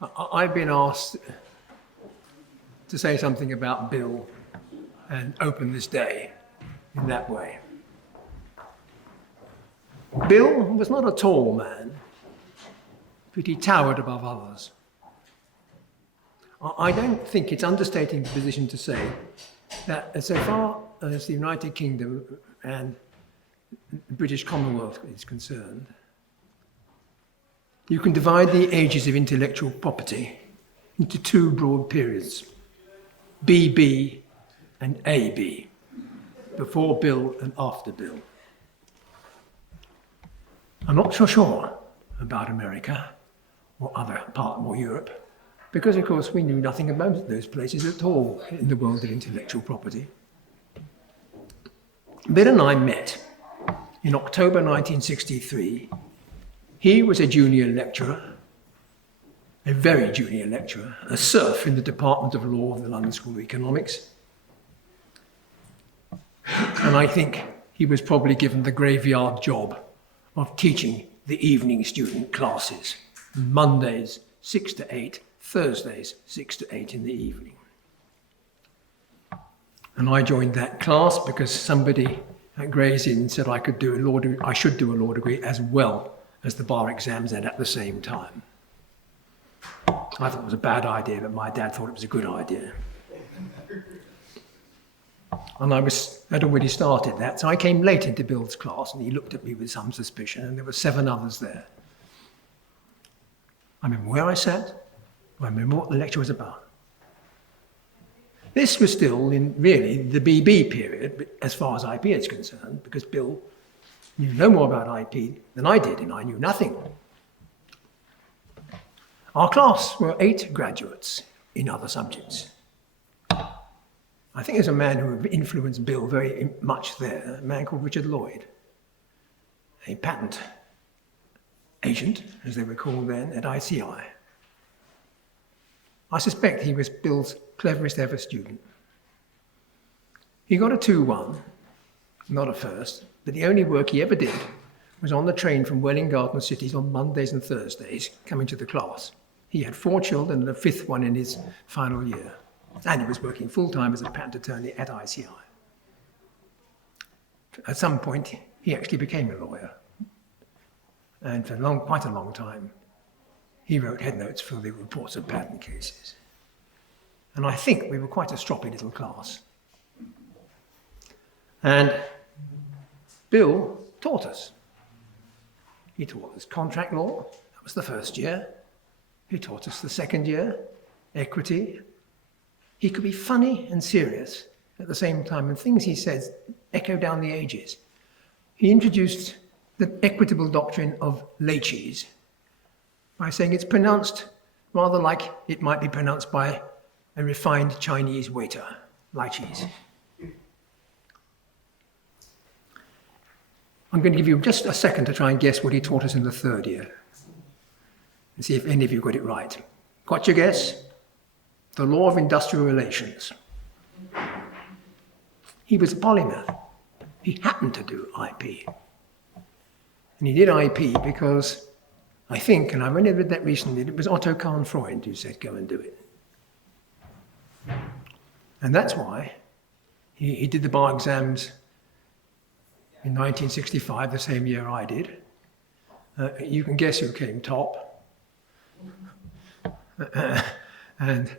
I've been asked to say something about Bill and open this day in that way. Bill was not a tall man, but he towered above others. I don't think it's understating the position to say that so far as the United Kingdom and the British Commonwealth is concerned, you can divide the ages of intellectual property into two broad periods, BB and AB, before Bill and after Bill. I'm not so sure about America or other part or Europe, because of course we knew nothing about those places at all in the world of intellectual property. Bill and I met in October 1963. He was a junior lecturer, a very junior lecturer, a serf in the Department of Law of the London School of Economics. And I think he was probably given the graveyard job of teaching the evening student classes, Mondays 6 to 8, Thursdays 6 to 8 in the evening. And I joined that class because somebody at Gray's Inn said I should do a law degree as well as the bar exams and at the same time. I thought it was a bad idea, but my dad thought it was a good idea. And I'd already started that, so I came late into Bill's class and he looked at me with some suspicion, and there were 7 others there. I remember where I sat, I remember what the lecture was about. This was still in really the BB period, as far as IP is concerned, because Bill knew no more about IP than I did, and I knew nothing. Our class were 8 graduates in other subjects. I think there's a man who influenced Bill very much there, a man called Richard Lloyd, a patent agent, as they were called then, at ICI. I suspect he was Bill's cleverest ever student. He got a 2-1, not a first, but the only work he ever did was on the train from Welwyn Garden Cities on Mondays and Thursdays, coming to the class. He had 4 children and a 5th one in his final year. And he was working full-time as a patent attorney at ICI. At some point, he actually became a lawyer. And for quite a long time, he wrote headnotes for the reports of patent cases. And I think we were quite a stroppy little class. And Bill taught us. He taught us contract law, that was the first year. He taught us the second year, equity. He could be funny and serious at the same time, and things he said echo down the ages. He introduced the equitable doctrine of laches by saying it's pronounced rather like it might be pronounced by a refined Chinese waiter, laches. I'm going to give you just a second to try and guess what he taught us in the 3rd year and see if any of you got it right. Got your guess? The law of industrial relations. He was a polymath. He happened to do IP. And he did IP because I think, and I've only read that recently, it was Otto Kahn Freund who said, go and do it. And that's why he did the bar exams in 1965, the same year I did. You can guess who came top. And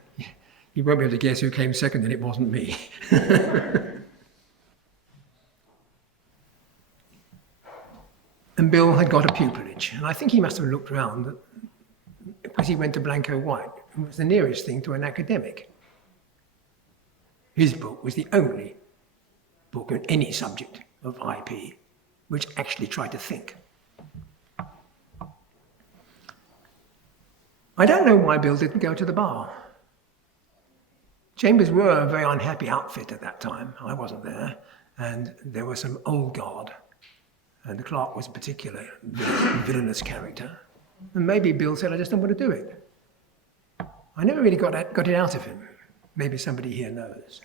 you won't be able to guess who came second, and it wasn't me. And Bill had got a pupillage, and I think he must have looked around because he went to Blanco White. It was the nearest thing to an academic. His book was the only book on any subject of IP which actually tried to think. I don't know why Bill didn't go to the bar. Chambers were a very unhappy outfit at that time. I wasn't there, and there was some old guard, and the clerk was a particular villainous character. And maybe Bill said, I just don't want to do it. I never really got it out of him. Maybe somebody here knows.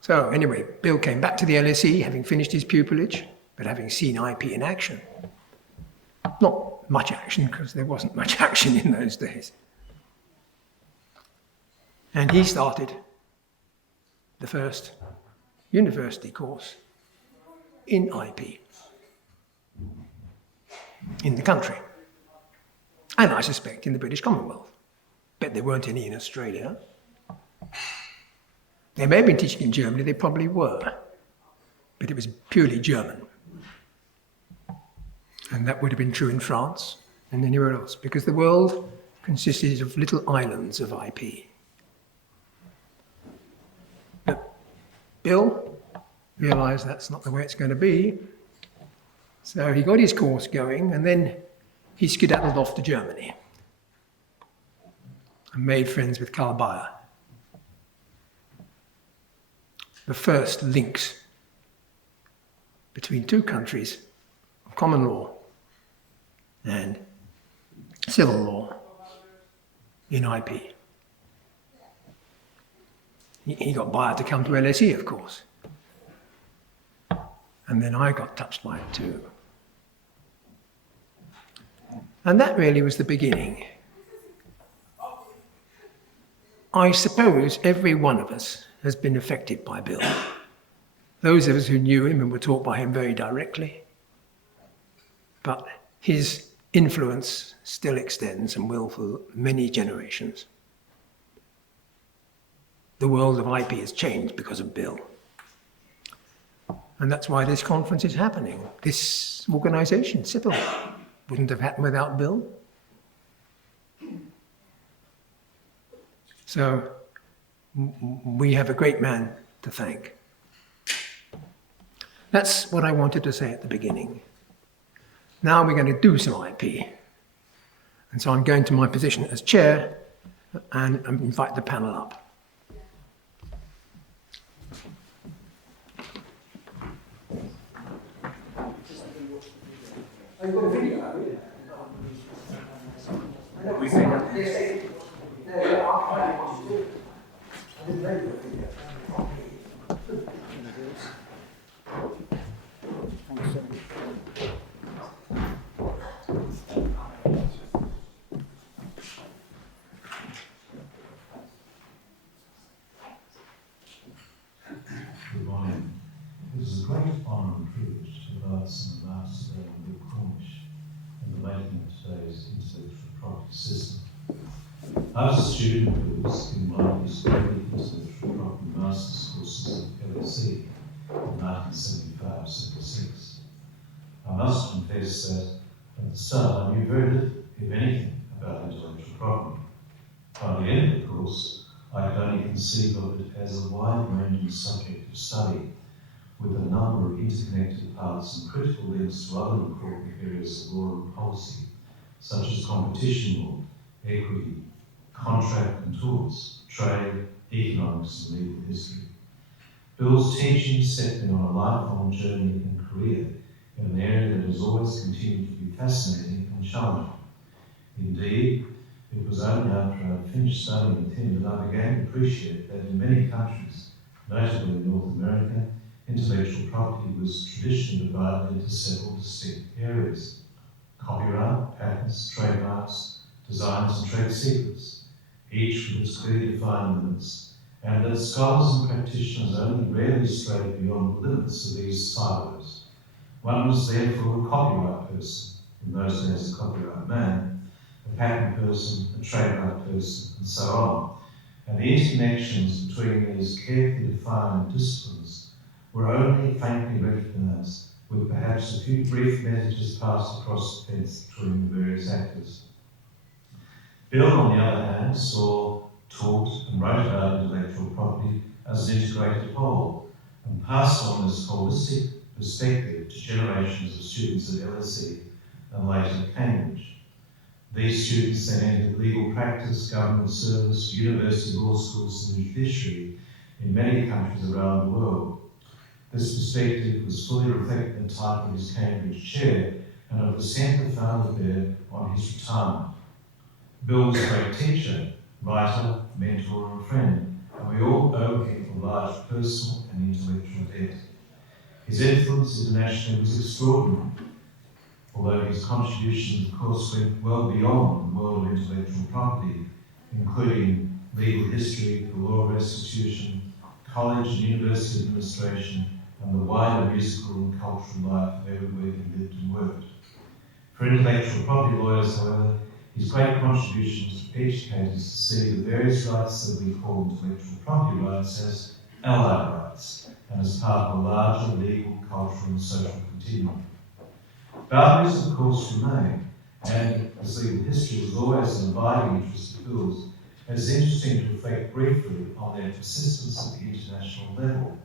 So anyway, Bill came back to the LSE, having finished his pupillage, but having seen IP in action. Not much action because there wasn't much action in those days. And he started the first university course in IP in the country. And I suspect in the British Commonwealth. Bet there weren't any in Australia. They may have been teaching in Germany, they probably were. But it was purely German. And that would have been true in France and anywhere else, because the world consisted of little islands of IP. But Bill realised that's not the way it's going to be. So he got his course going, and then he skedaddled off to Germany and made friends with Karl Bayer. The first links between two countries of common law and civil law in IP. He got Bayer to come to LSE, of course. And then I got touched by it too. And that really was the beginning. I suppose every one of us has been affected by Bill. Those of us who knew him and were taught by him very directly. But his influence still extends and will for many generations. The world of IP has changed because of Bill. And that's why this conference is happening. This organisation, CIPIL, wouldn't have happened without Bill. So we have a great man to thank. That's what I wanted to say at the beginning. Now we're going to do some IP. And so I'm going to my position as chair and invite the panel up. I've got a video, have you? We see it. I didn't make the video. Good morning. It is a great honour and privilege to advise some remarks today on the Cornish and the making of today's intellectual property system. I was a student who was in one of his early intellectual property master's courses at LSE in 1975-76. I must confess that at the start I knew very little, if anything, about intellectual property. By the end of the course, I could only conceive of it as a wide-ranging subject of study, with a number of interconnected parts and critical links to other important areas of law and policy, such as competition law, equity, contract and tools, trade, economics and legal history. Bill's teaching set me on a lifelong journey and career in an area that has always continued to be fascinating and challenging. Indeed, it was only after I finished studying with him that I began to appreciate that in many countries, notably in North America, intellectual property was traditionally divided into several distinct areas: copyright, patents, trademarks, designs and trade secrets, each with its clearly defined limits, and that scholars and practitioners only rarely strayed beyond the limits of these silos. One was therefore a copyright person, in those days a copyright man, a patent person, a trademark person, and so on. And the interconnections between these carefully defined disciplines were only faintly recognised, with perhaps a few brief messages passed across the fence between the various actors. Bill, on the other hand, saw, taught, and wrote about intellectual property as an integrated whole, and passed on this holistic perspective to generations of students at LSE and later at Cambridge. These students then entered legal practice, government service, university law schools, and the judiciary in many countries around the world. This perspective was fully reflected in the title of his Cambridge chair and of the centre founded there on his retirement. Bill was a great teacher, writer, mentor, and friend, and we all owe him a large personal and intellectual debt. His influence internationally was extraordinary. although his contributions, of course, went well beyond the world of intellectual property, including legal history, the law of restitution, college and university administration, and the wider musical and cultural life of everywhere he lived and worked. For intellectual property lawyers, however, his great contribution was to educators to see the various rights that we call intellectual property rights as allied rights, and as part of a larger legal, cultural and social continuum. Boundaries, of course, remain, and as legal history was always an abiding interest of Bill's, it is interesting to reflect briefly on their persistence at the international level,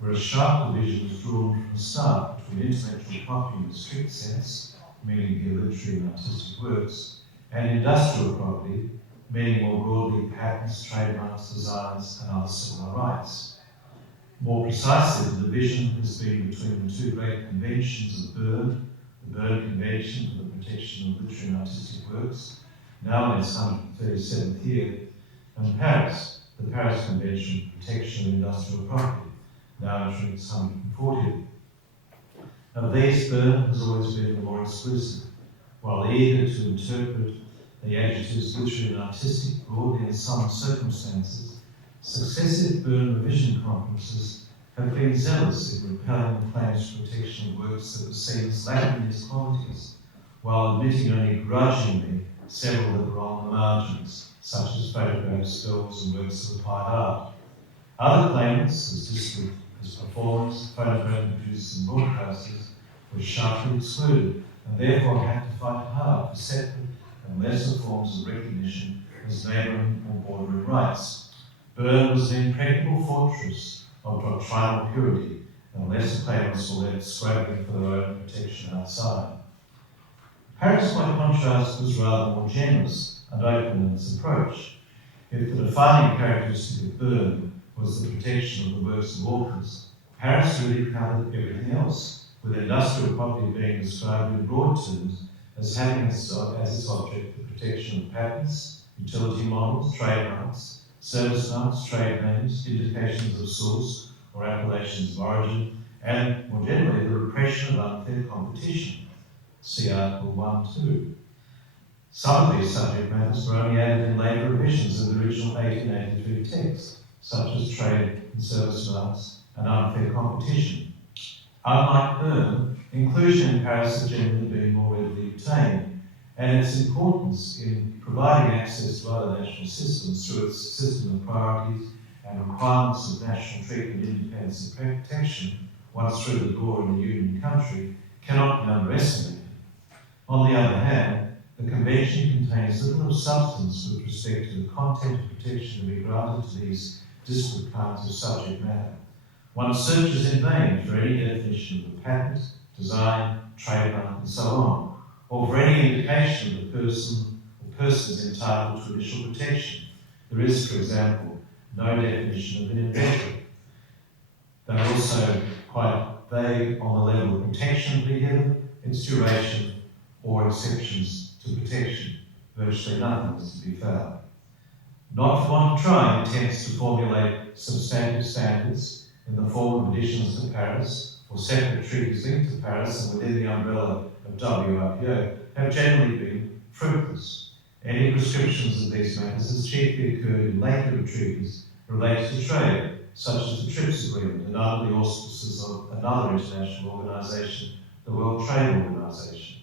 where a sharp division was drawn from the start between intellectual property in the strict sense, meaning the literary and artistic works, and industrial property, meaning more broadly patents, trademarks, designs, and other similar rights. More precisely, the division has been between the two great conventions of Berne, the Berne Convention for the Protection of Literary and Artistic Works, now in its 137th year, and Paris, the Paris Convention for Protection of Industrial Property, now entering its 140th. Of these, Berne has always been the more exclusive, while eager to interpret the adjectives literary and artistic broadly in some circumstances, successive Berne revision conferences have been zealous in repelling claims for protection of works that were seen as lacking these qualities, while admitting only grudgingly several that were on the margins, such as photographs, films, and works of applied art. Other claimants, as disparate as performers, phonograph producers, and broadcasters, were sharply excluded, and therefore had to fight hard for separate and lesser forms of recognition as neighbouring or bordering rights. Berne was an impregnable fortress of doctrinal purity, and lesser claimants were left scrabbling for their own protection outside. Paris, by contrast, was rather more generous and open in its approach. If the defining characteristic of Berne was the protection of the works of authors, Paris really covered everything else, with industrial property being described in broad terms as having as its object the protection of patents, utility models, trademarks, service marks, trade names, indications of source or appellations of origin, and more generally the repression of unfair competition. See Article 1.2. Some of these subject matters were only added in later revisions of the original 1883 text, such as trade and service marks and unfair competition. Unlike Berne, inclusion in Paris has generally been more readily obtained, and its importance in providing access to other national systems through its system of priorities and requirements of national treatment, independence and protection, once through the door in a union country, cannot be underestimated. On the other hand, the Convention contains little of substance with respect to the content of protection to be granted to these disparate kinds of subject matter. One searches in vain for any definition of a patent, design, trademark, and so on, or for any indication of the person or persons entitled to initial protection. There is, for example, no definition of an inventor. They're also quite vague on the level of protection to be given, its duration, or exceptions to protection. Virtually nothing is to be found. Not for want of trying, attempts to formulate substantive standards in the form of additions to Paris or separate treaties linked to Paris and within the umbrella of WIPO have generally been fruitless. Any prescriptions of these matters has chiefly occurred in later treaties related to trade, such as the TRIPS Agreement and under the auspices of another international organisation, the World Trade Organisation.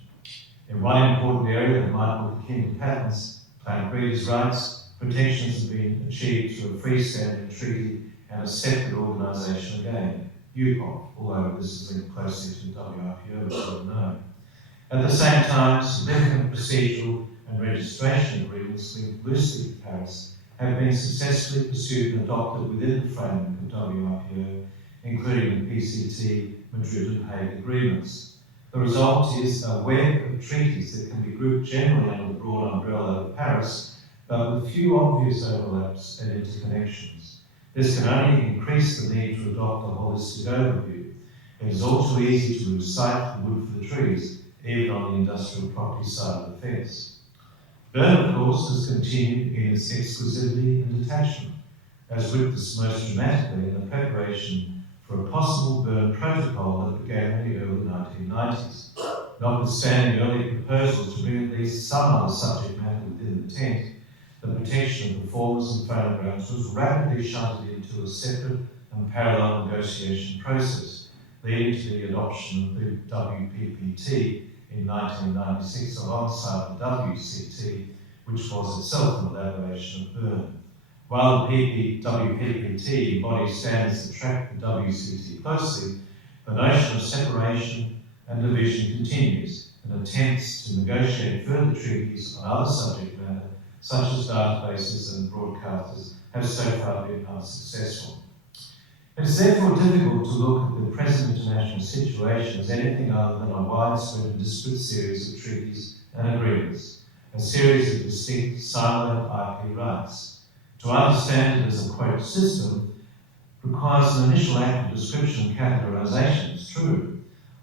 In one important area that might look akin to patents, plant breeders' rights, protections have been achieved through a freestanding treaty and a separate organisation again, WIPO, although this is linked closely to WIPO, as well known. At the same time, significant procedural and registration agreements linked loosely to Paris have been successfully pursued and adopted within the framework of WIPO, including the PCT, Madrid and Hague agreements. The result is a web of treaties that can be grouped generally under the broad umbrella of Paris, but with few obvious overlaps and interconnections. This can only increase the need to adopt a holistic overview. It is all too easy to lose sight of the wood for the trees, even on the industrial property side of the fence. Berne, of course, has continued in its exclusivity and detachment, as witnessed most dramatically in the preparation for a possible Berne Protocol that began in the early 1990s. notwithstanding early proposals to bring at least some other subject matter within the tent, the protection of performers and fairgrounds was rapidly shunted into a separate and parallel negotiation process, leading to the adoption of the WPPT in 1996 alongside the WCT, which was itself an elaboration of Berne. While the WPPT embodies standards that track the WCT closely, the notion of separation and division continues, and attempts to negotiate further treaties on other subject matter, such as databases and broadcasters, have so far been unsuccessful. It is therefore difficult to look at the present international situation as anything other than a widespread and disparate series of treaties and agreements, a series of distinct siloed IP rights. To understand it as a quote system requires an initial act of description and categorization. It's true.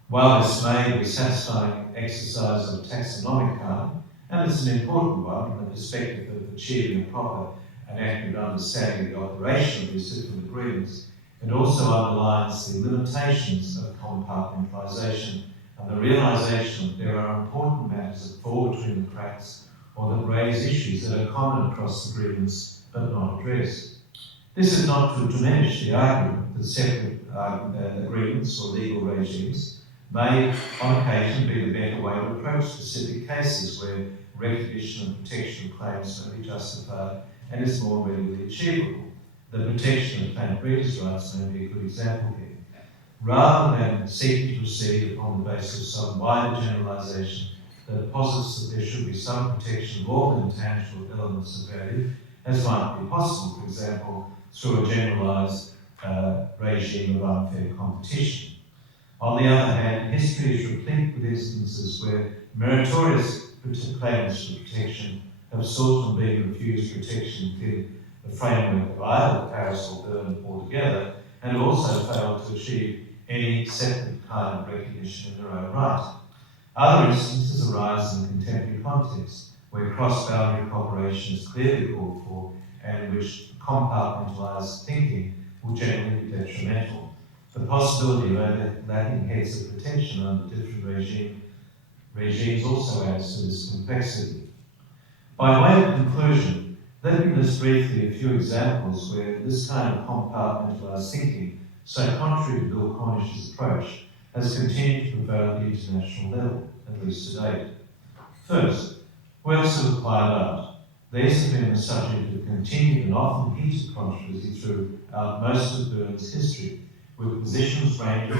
While this may be a satisfying exercise of taxonomic kind, and it's an important one from the perspective of achieving a proper and accurate understanding of the operation of these different agreements, it also underlines the limitations of compartmentalisation and the realisation that there are important matters that fall between the cracks or that raise issues that are common across agreements but not addressed. This is not to diminish the argument that separate agreements or legal regimes may, on occasion, be the better way to approach specific cases where recognition and protection of claims may be justified and is more readily achievable. The protection of plant breeders' rights may be a good example here. Rather than seeking to proceed upon the basis of some wider generalisation that posits that there should be some protection of all intangible elements of value, as might be possible, for example, through a generalised regime of unfair competition. On the other hand, history is replete with instances where meritorious claims for protection have sought and been refused protection within the framework of either Paris or Berne altogether, and have also failed to achieve any separate kind of recognition in their own right. Other instances arise in the contemporary context, where cross-boundary cooperation is clearly called for, and in which compartmentalised thinking will generally be detrimental. The possibility of overlapping heads of protection under different regimes also adds to this complexity. By way of conclusion, let me list briefly a few examples where this kind of compartmentalised thinking, so contrary to Bill Cornish's approach, has continued to prevail at the international level, at least to date. First, works of applied art. These have been the subject of continued and often heated controversy throughout most of Berne's history, with positions ranging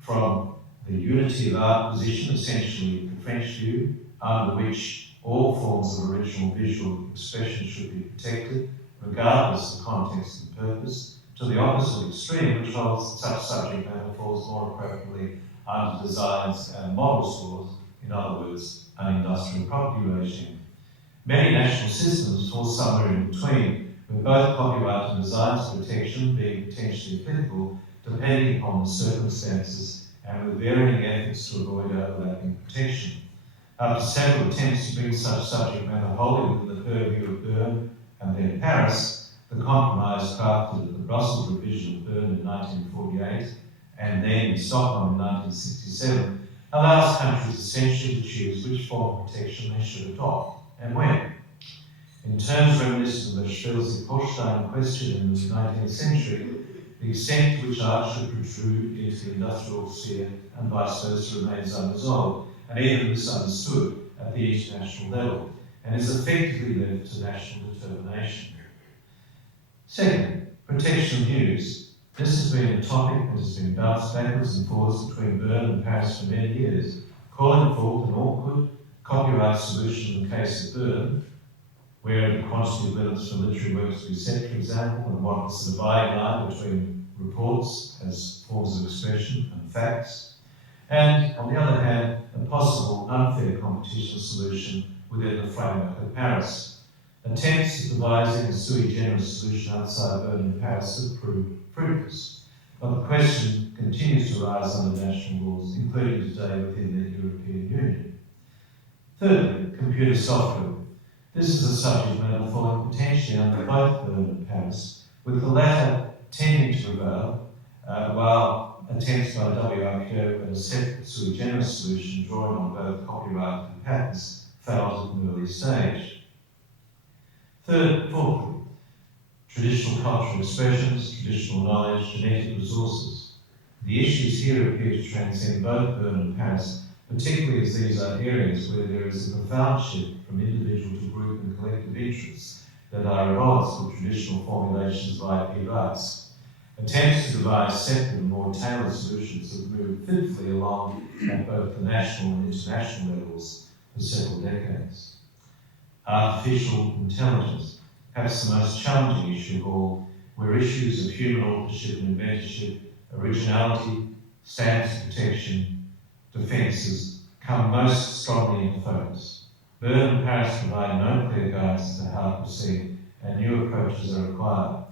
from the unity of art position, essentially the French view, under which all forms of original visual expression should be protected, regardless of context and purpose, to the opposite extreme, which holds such subject matter falls more appropriately under designs and models laws, in other words, an industrial property regime. Many national systems fall somewhere in between, with both copyright and designs protection being potentially applicable depending upon the circumstances and with varying efforts to avoid overlapping protection. After several attempts to bring such subject matter wholly within the purview of Berne and then Paris, the compromise crafted at the Brussels revision of Berne in 1948 and then in Stockholm in 1967 allows countries essentially to choose which form of protection they should adopt and when. In terms reminiscent of the Schleswig-Holstein question in the 19th century, the extent to which art should protrude into the industrial sphere and vice versa remains unresolved and even misunderstood at the international level, and is effectively left to national determination. Second, protection of news. This has been a topic that has been bounced backwards and forwards between Berne and Paris for many years, calling forth an awkward copyright solution in the case of Berne, where the quantity of limits for literary works be set, for example, and what is the dividing line between reports as forms of expression and facts, and, on the other hand, a possible unfair competition solution within the framework of Paris. Attempts at devising a sui generis solution outside Berne and Paris have proved fruitless, but the question continues to rise under national laws, including today within the European Union. Thirdly, computer software. This is a subject matter falling potentially under both Berne and Paris, with the latter tending to prevail, while attempts by the WIPO at a separate sui generis solution drawing on both copyright and patents failed at an early stage. Fourthly, traditional cultural expressions, traditional knowledge, genetic resources. The issues here appear to transcend both Berne and Paris, particularly as these are areas where there is a profound shift from individual to group and collective interests that are at odds with traditional formulations of IP rights. Attempts to devise separate and more tailored solutions have moved fitfully along at both the national and international levels for several decades. Artificial intelligence, perhaps the most challenging issue of all, where issues of human authorship and inventorship, originality, standards of protection, defences, come most strongly into focus. Berne and Paris provide no clear guidance as to how to proceed, and new approaches are required.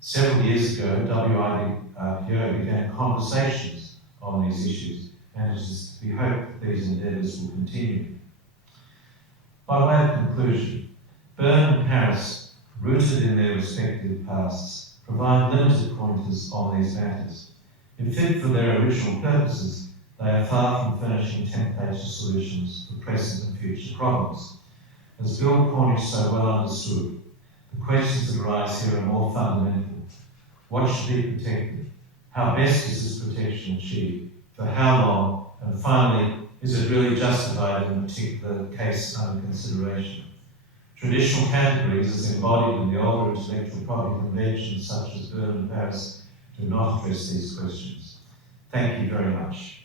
Several years ago, WIPO began conversations on these issues, and it is to be hoped that these endeavours will continue. By way of conclusion, Berne and Paris, rooted in their respective pasts, provide limited pointers on these matters. If fit for their original purposes, they are far from furnishing templates or solutions for present and future problems. As Bill Cornish so well understood, the questions that arise here are more fundamental. What should be protected? How best is this protection achieved? For how long? And finally, is it really justified in a particular case under consideration? Traditional categories as embodied in the older intellectual property conventions such as Berne and Paris do not address these questions. Thank you very much.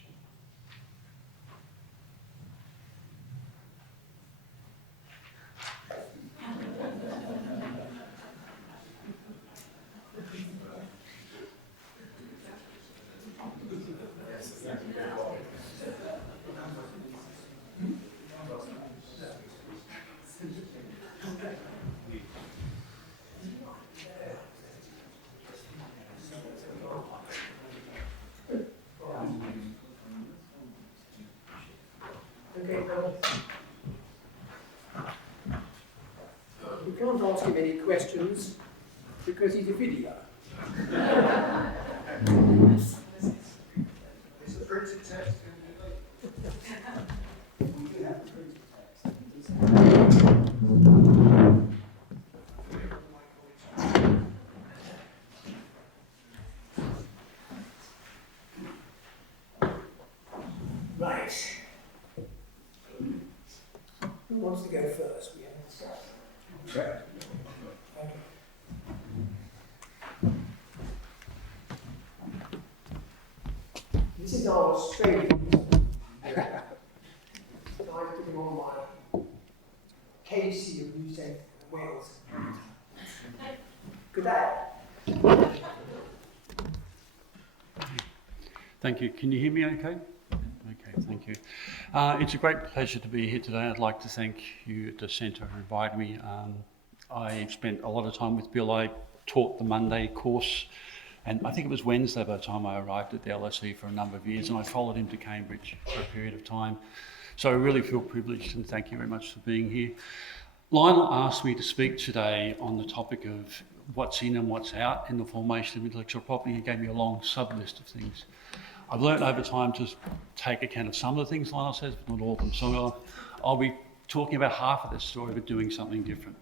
We can't ask him any questions because he's a video. Is the printed text we do have the printed Right. Who wants to go first? We haven't discussed. Sure. Okay. This is our Australian. So I'm putting on my KC of New South Wales. Good day. Thank you. Can you hear me okay? Okay, thank you. It's a great pleasure to be here today. I'd like to thank you at the Centre for inviting me. I spent a lot of time with Bill. I taught the Monday course, and I think it was Wednesday by the time I arrived at the LSE for a number of years, and I followed him to Cambridge for a period of time. So I really feel privileged, and thank you very much for being here. Lionel asked me to speak today on the topic of what's in and what's out in the formation of intellectual property. He gave me a long sub-list of things. I've learned over time to take account of some of the things Lionel says, but not all of them. So I'll be talking about half of this story, but doing something different.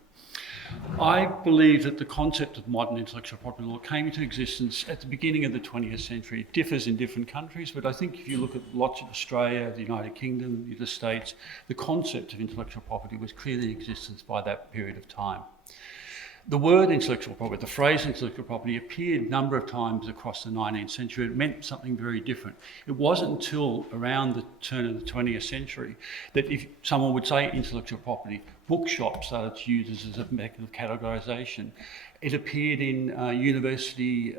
I believe that the concept of modern intellectual property law came into existence at the beginning of the 20th century. It differs in different countries, but I think if you look at lots of Australia, the United Kingdom, the United States, the concept of intellectual property was clearly in existence by that period of time. The word intellectual property, the phrase intellectual property, appeared a number of times across the 19th century. It meant something very different. It wasn't until around the turn of the 20th century that if someone would say intellectual property, bookshops started to use this as a method of categorisation. It appeared in university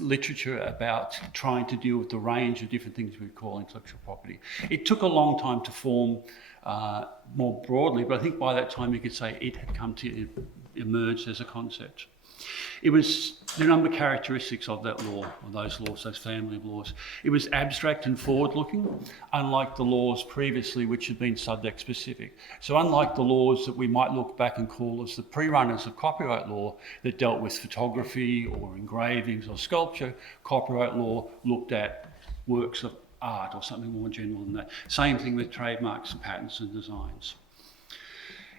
literature about trying to deal with the range of different things we call intellectual property. It took a long time to form more broadly, but I think by that time you could say it had come to emerge as a concept. It was the number of characteristics of that law, or those laws, those family of laws. It was abstract and forward-looking, unlike the laws previously which had been subject-specific. So unlike the laws that we might look back and call as the pre-runners of copyright law that dealt with photography or engravings or sculpture, copyright law looked at works of art or something more general than that. Same thing with trademarks and patents and designs.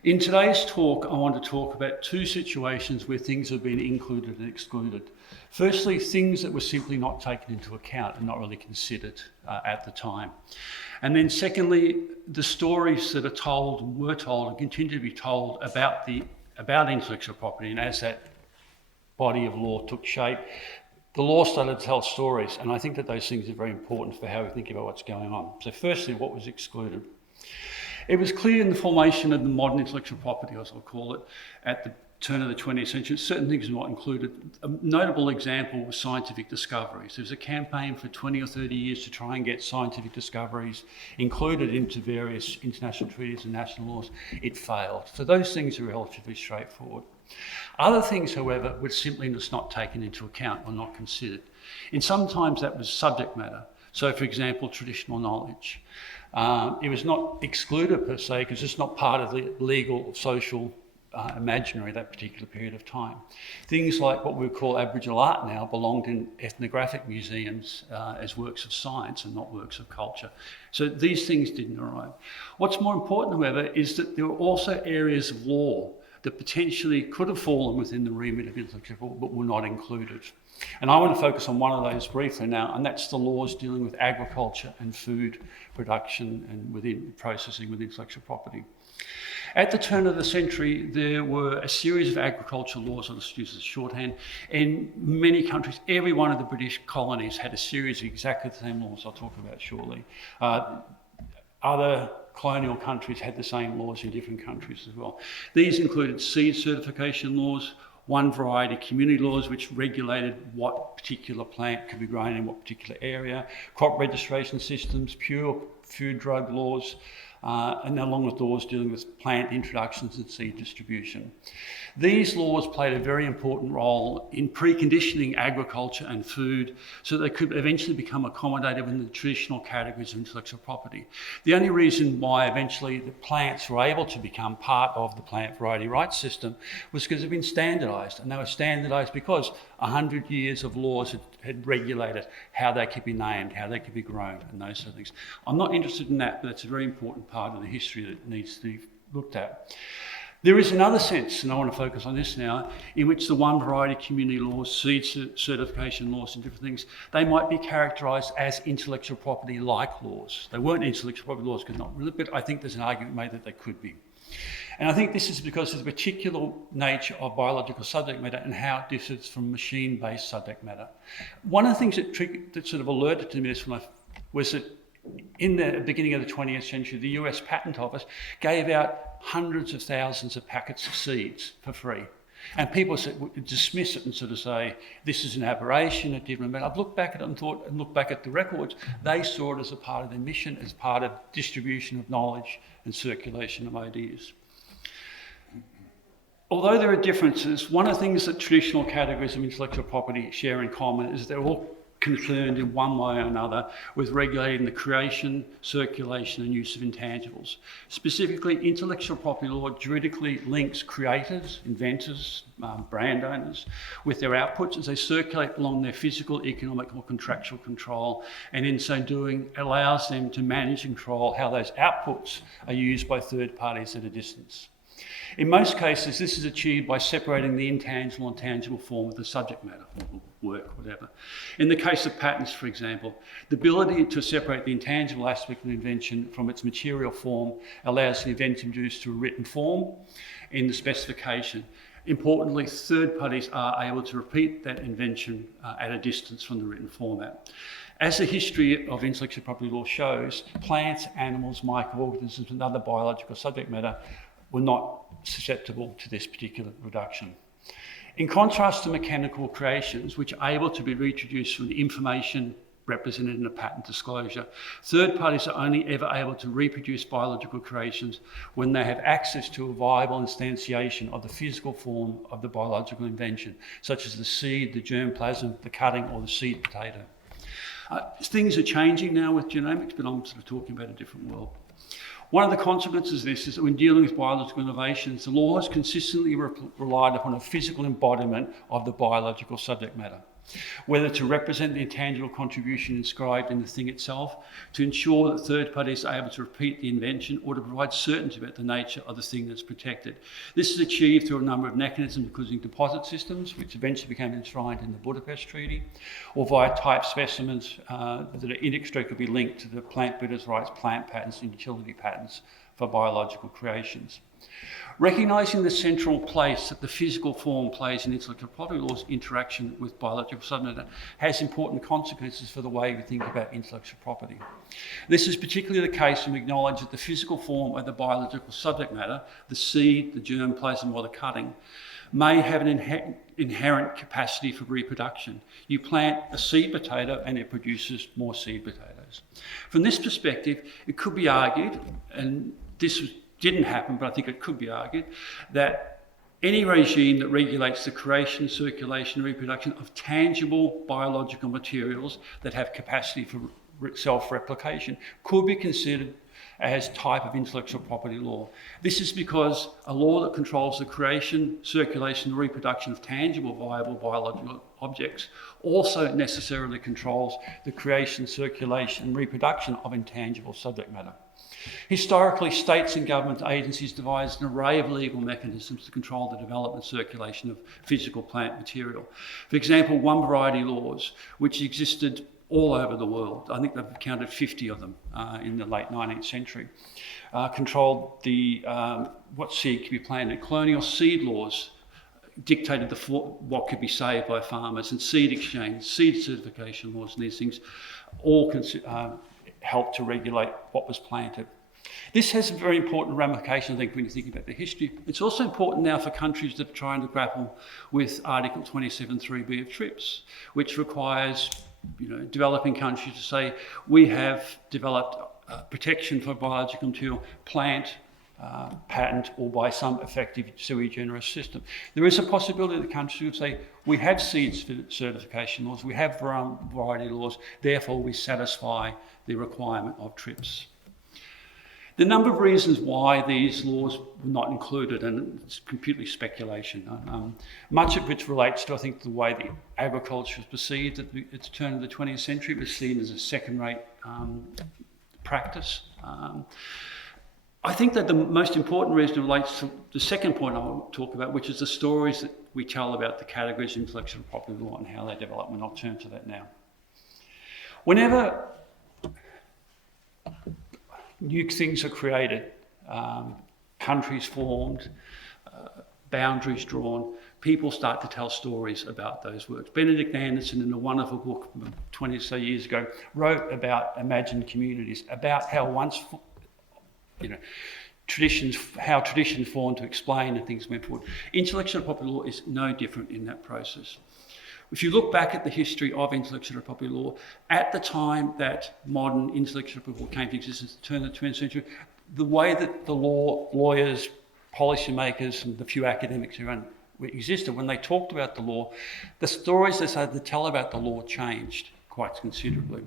In today's talk, I want to talk about two situations where things have been included and excluded. Firstly, things that were simply not taken into account and not really considered at the time. And then secondly, the stories that are told and were told and continue to be told about intellectual property, and as that body of law took shape, the law started to tell stories, and I think that those things are very important for how we think about what's going on. So firstly, what was excluded? It was clear in the formation of the modern intellectual property, as I'll call it, at the turn of the 20th century, certain things were not included. A notable example was scientific discoveries. There was a campaign for 20 or 30 years to try and get scientific discoveries included into various international treaties and national laws. It failed. So those things are relatively straightforward. Other things, however, were simply just not taken into account or not considered. And sometimes that was subject matter. So, for example, traditional knowledge. It was not excluded per se because it's not part of the legal, social, imaginary that particular period of time. Things like what we would call Aboriginal art now belonged in ethnographic museums as works of science and not works of culture. So these things didn't arrive. What's more important, however, is that there were also areas of law that potentially could have fallen within the remit of intellectual property but were not included. And I want to focus on one of those briefly now, and that's the laws dealing with agriculture and food production and within processing with intellectual property. At the turn of the century, there were a series of agricultural laws, I'll just use as shorthand. In many countries, every one of the British colonies had a series of exactly the same laws I'll talk about shortly. Other colonial countries had the same laws in different countries as well. These included seed certification laws, one variety community laws which regulated what particular plant could be grown in what particular area, crop registration systems, pure food drug laws, and along with laws dealing with plant introductions and seed distribution. These laws played a very important role in preconditioning agriculture and food so they could eventually become accommodated within the traditional categories of intellectual property. The only reason why eventually the plants were able to become part of the plant variety rights system was because they've been standardised, and they were standardised because 100 years of laws had regulated how they could be named, how they could be grown, and those sort of things. I'm not interested in that, but it's a very important part of the history that needs to be looked at. There is another sense, and I want to focus on this now, in which the one variety community laws, seed certification laws and different things, they might be characterised as intellectual property-like laws. They weren't intellectual property laws, because not really, but I think there's an argument made that they could be. And I think this is because of the particular nature of biological subject matter and how it differs from machine-based subject matter. One of the things that sort of alerted to me this was that in the beginning of the 20th century, the US Patent Office gave out hundreds of thousands of packets of seeds for free. And people would dismiss it and sort of say, this is an aberration, it didn't. But I've looked back at it and looked back at the records, they saw it as a part of their mission, as part of distribution of knowledge and circulation of ideas. Although there are differences, one of the things that traditional categories of intellectual property share in common is they're all concerned in one way or another with regulating the creation, circulation and use of intangibles. Specifically, intellectual property law juridically links creators, inventors, brand owners with their outputs as they circulate along their physical, economic or contractual control, and in so doing allows them to manage and control how those outputs are used by third parties at a distance. In most cases, this is achieved by separating the intangible and tangible form of the subject matter, or work, whatever. In the case of patents, for example, the ability to separate the intangible aspect of the invention from its material form allows the invention to be used to a written form in the specification. Importantly, third parties are able to repeat that invention at a distance from the written format. As the history of intellectual property law shows, plants, animals, microorganisms and other biological subject matter were not susceptible to this particular reduction. In contrast to mechanical creations, which are able to be reproduced from the information represented in a patent disclosure. Third parties are only ever able to reproduce biological creations when they have access to a viable instantiation of the physical form of the biological invention, such as the seed, the germplasm, the cutting, or the seed potato. Things are changing now with genomics, but I'm sort of talking about a different world. One of the consequences of this is that when dealing with biological innovations, the law has consistently relied upon a physical embodiment of the biological subject matter, whether to represent the intangible contribution inscribed in the thing itself, to ensure that third parties are able to repeat the invention, or to provide certainty about the nature of the thing that's protected. This is achieved through a number of mechanisms, including deposit systems, which eventually became enshrined in the Budapest Treaty, or via type specimens that are inextricably linked to the plant breeders' rights, plant patents, and utility patents for biological creations. Recognising the central place that the physical form plays in intellectual property law's interaction with biological subject matter has important consequences for the way we think about intellectual property. This is particularly the case when we acknowledge that the physical form of the biological subject matter, the seed, the germplasm, or the cutting, may have an inherent capacity for reproduction. You plant a seed potato and it produces more seed potatoes. From this perspective, it could be argued, and this didn't happen, but I think it could be argued, that any regime that regulates the creation, circulation, and reproduction of tangible biological materials that have capacity for self-replication could be considered as type of intellectual property law. This is because a law that controls the creation, circulation, and reproduction of tangible, viable biological objects also necessarily controls the creation, circulation, and reproduction of intangible subject matter. Historically, states and government agencies devised an array of legal mechanisms to control the development and circulation of physical plant material. For example, one variety laws, which existed all over the world, I think they've counted 50 of them in the late 19th century, controlled what seed could be planted. Colonial seed laws dictated what could be saved by farmers, and seed exchange, seed certification laws, and these things all helped to regulate what was planted. This has very important ramifications, I think, when you think about the history. It's also important now for countries that are trying to grapple with Article 27.3b of TRIPS, which requires developing countries to say, we have developed protection for biological material, plant, patent, or by some effective sui generis system. There is a possibility that countries would say, we have seed certification laws, we have variety laws, therefore we satisfy the requirement of TRIPS. The number of reasons why these laws were not included, and it's completely speculation, much of which relates to, I think, the way the agriculture was perceived at the turn of the 20th century. It was seen as a second-rate practice. I think that the most important reason relates to the second point I want to talk about, which is the stories that we tell about the categories of intellectual property law and how they develop, and I'll turn to that now. Whenever new things are created, countries formed, boundaries drawn, people start to tell stories about those works. Benedict Anderson, in a wonderful book 20 or so years ago, wrote about imagined communities, about how once, traditions formed to explain and things went forward. Intellectual property law is no different in that process. If you look back at the history of intellectual property law, at the time that modern intellectual property law came to existence at the turn of the 20th century, the way that the lawyers, policymakers, and the few academics who existed, when they talked about the law, the stories they started to tell about the law changed quite considerably.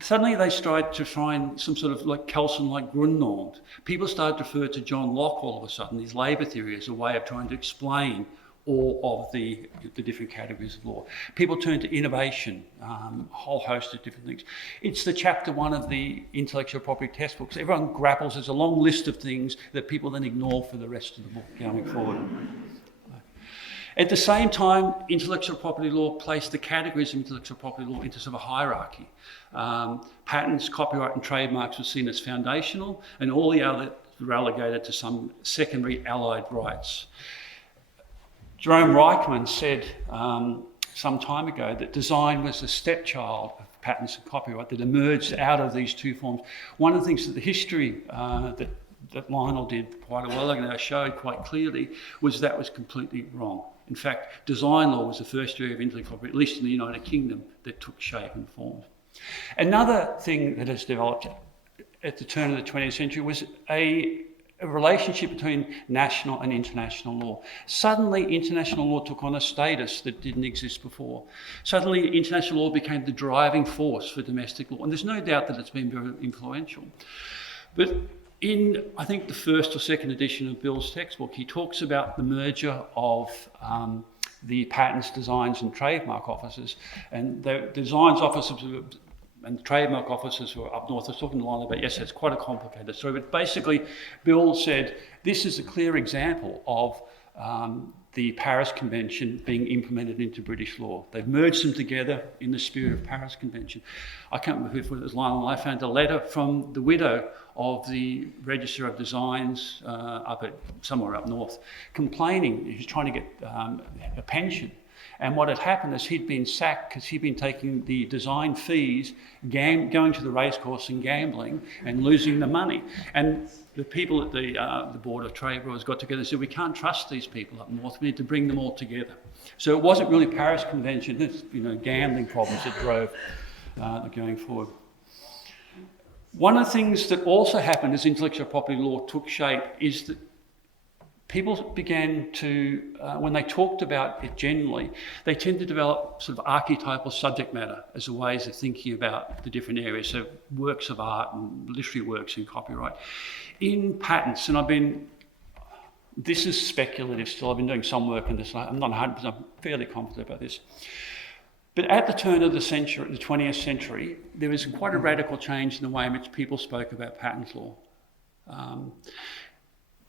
Suddenly they started to find some sort of like Kelsen-like Grundnorms. People started to refer to John Locke all of a sudden, his labour theory, as a way of trying to explain all of the different categories of law. People turn to innovation, a whole host of different things. It's the chapter 1 of the intellectual property textbooks. Everyone grapples, there's a long list of things that people then ignore for the rest of the book going forward. At the same time, intellectual property law placed the categories of intellectual property law into sort of a hierarchy. Patents, copyright and trademarks were seen as foundational, and all the others were relegated to some secondary allied rights. Jerome Reichman said some time ago that design was the stepchild of patents and copyright that emerged out of these two forms. One of the things that the history that that Lionel did quite a while ago, and I showed quite clearly, was that was completely wrong. In fact, design law was the first area of intellectual property, at least in the United Kingdom, that took shape and form. Another thing that has developed at the turn of the 20th century was a relationship between national and international law. Suddenly, international law took on a status that didn't exist before. Suddenly, international law became the driving force for domestic law, and there's no doubt that it's been very influential. But in, I think, the first or second edition of Bill's textbook, he talks about the merger of the patents, designs and trademark offices, and the designs offices and trademark officers were up north. I was talking to Lionel about, yes, it's quite a complicated story, but basically Bill said this is a clear example of the Paris Convention being implemented into British law. They've merged them together in the spirit of Paris Convention. I can't remember if it was Lionel. I found a letter from the widow of the Register of Designs somewhere up north, complaining he was trying to get a pension. And what had happened is he'd been sacked because he'd been taking the design fees, going to the racecourse and gambling and losing the money. And the people at the Board of Trade Bureaus got together and said, we can't trust these people up north, we need to bring them all together. So it wasn't really Paris Convention, it's gambling problems that drove going forward. One of the things that also happened as intellectual property law took shape is that people began to, when they talked about it generally, they tend to develop sort of archetypal subject matter as a ways of thinking about the different areas, so works of art and literary works and copyright. In patents, and this is speculative still, I've been doing some work on this, I'm not 100%, I'm fairly confident about this. But at the turn of the century, the 20th century, there was quite a radical change in the way in which people spoke about patent law.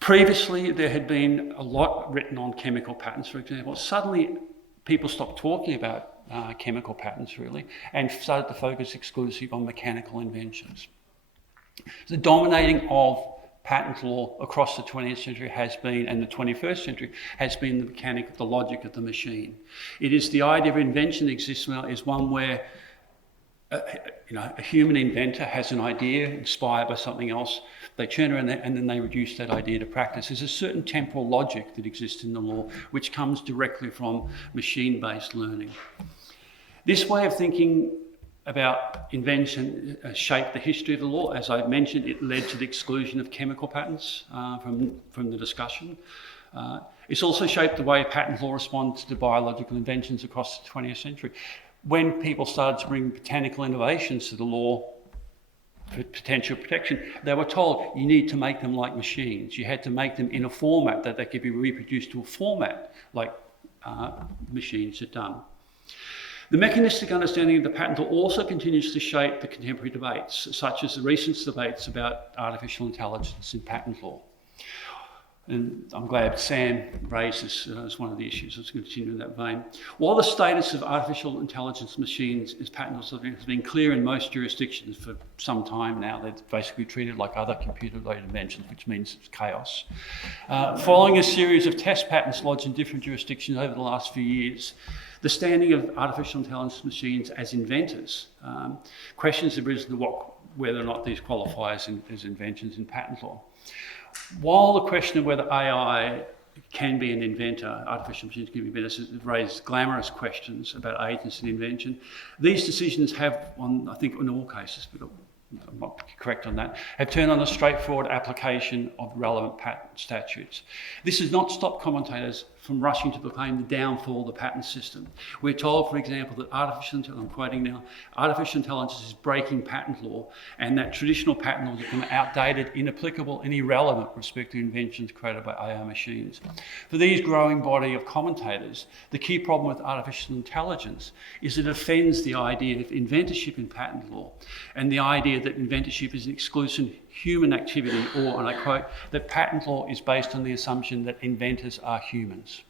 Previously, there had been a lot written on chemical patents, for example. Suddenly, people stopped talking about chemical patents, and started to focus exclusively on mechanical inventions. The dominating of patent law across the 20th century has been, and the 21st century, has been the logic of the machine. It is the idea of invention that exists now is one where a human inventor has an idea inspired by something else. They turn around and then they reduce that idea to practice. There's a certain temporal logic that exists in the law which comes directly from machine-based learning. This way of thinking about invention shaped the history of the law. As I mentioned, it led to the exclusion of chemical patents from the discussion. It's also shaped the way patent law responds to biological inventions across the 20th century. When people started to bring botanical innovations to the law for potential protection, they were told you need to make them like machines. You had to make them in a format that they could be reproduced to a format like machines had done. The mechanistic understanding of the patent law also continues to shape the contemporary debates, such as the recent debates about artificial intelligence in patent law. And I'm glad Sam raised this as one of the issues. Let's continue in that vein. While the status of artificial intelligence machines as patent law has been clear in most jurisdictions for some time now, they're basically treated like other computer-related inventions, which means it's chaos. Following a series of test patents lodged in different jurisdictions over the last few years, the standing of artificial intelligence machines as inventors, questions have risen to whether or not these qualify as inventions in patent law. While the question of whether AI can be an inventor, artificial machines can be inventors, has raised glamorous questions about agency and invention, these decisions have, I think in all cases, but I'm not correct on that, have turned on a straightforward application of relevant patent statutes. This has not stopped commentators from rushing to proclaim the downfall of the patent system. We're told, for example, that I'm quoting now, artificial intelligence is breaking patent law, and that traditional patent laws become outdated, inapplicable, and irrelevant with respect to inventions created by AI machines. For these growing body of commentators, the key problem with artificial intelligence is it offends the idea of inventorship in patent law, and the idea that inventorship is an exclusive human activity, or, and I quote, that patent law is based on the assumption that inventors are humans.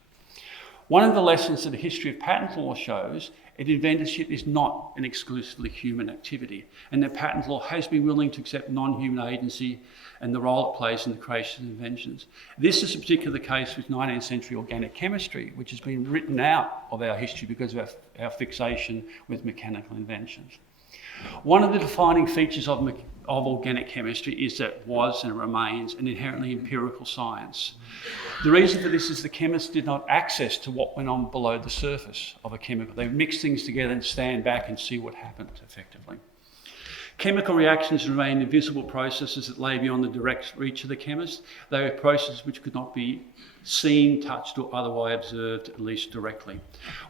One of the lessons that the history of patent law shows is that inventorship is not an exclusively human activity, and that patent law has been willing to accept non-human agency and the role it plays in the creation of inventions. This is a particular case with 19th century organic chemistry, which has been written out of our history because of our fixation with mechanical inventions. One of the defining features of of organic chemistry is that it was and remains an inherently empirical science. The reason for this is the chemists did not access to what went on below the surface of a chemical. They mix things together and stand back and see what happened effectively. Chemical reactions remain invisible processes that lay beyond the direct reach of the chemist. They are processes which could not be seen, touched, or otherwise observed, at least directly.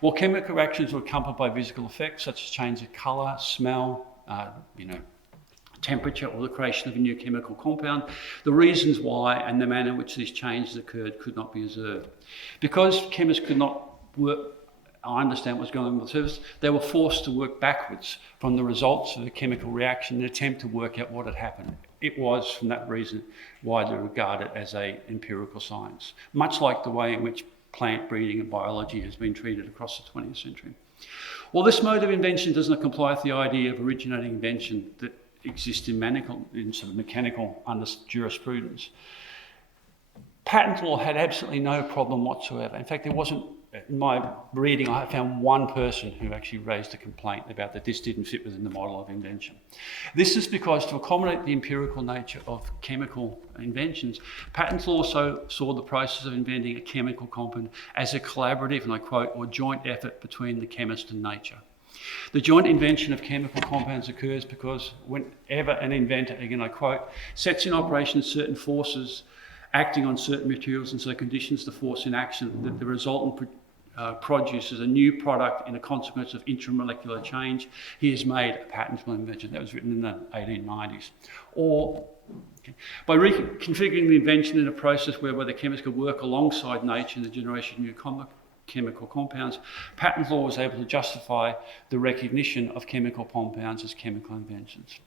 While chemical reactions were accompanied by physical effects such as change of colour, smell, temperature, or the creation of a new chemical compound, the reasons why and the manner in which these changes occurred could not be observed. Because chemists could not understand what's going on with the surface, they were forced to work backwards from the results of the chemical reaction in an attempt to work out what had happened. It was, from that reason, widely regarded as an empirical science, much like the way in which plant breeding and biology has been treated across the 20th century. While this mode of invention does not comply with the idea of originating invention that exists in sort of mechanical jurisprudence, patent law had absolutely no problem whatsoever. In fact, there wasn't, in my reading, I found one person who actually raised a complaint about that this didn't fit within the model of invention. This is because to accommodate the empirical nature of chemical inventions, patent law also saw the process of inventing a chemical compound as a collaborative, and I quote, or joint effort between the chemist and nature. The joint invention of chemical compounds occurs because whenever an inventor, again I quote, sets in operation certain forces acting on certain materials and so conditions the force in action that the resultant produces a new product in a consequence of intramolecular change, he has made a patentable invention. That was written in the 1890s. Or by reconfiguring the invention in a process whereby the chemist could work alongside nature in the generation of new chemical compounds, patent law was able to justify the recognition of chemical compounds as chemical inventions.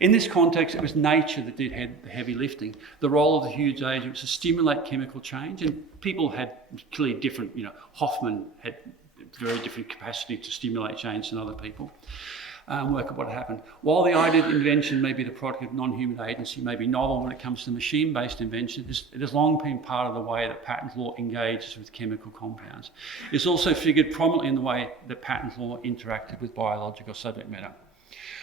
In this context, it was nature that did the heavy lifting. The role of the huge agent was to stimulate chemical change, and people had clearly different, Hoffman had very different capacity to stimulate change than other people. Work at what happened. While the idea that invention may be the product of non-human agency, may be novel when it comes to machine-based invention, it has long been part of the way that patent law engages with chemical compounds. It's also figured prominently in the way that patent law interacted with biological subject matter.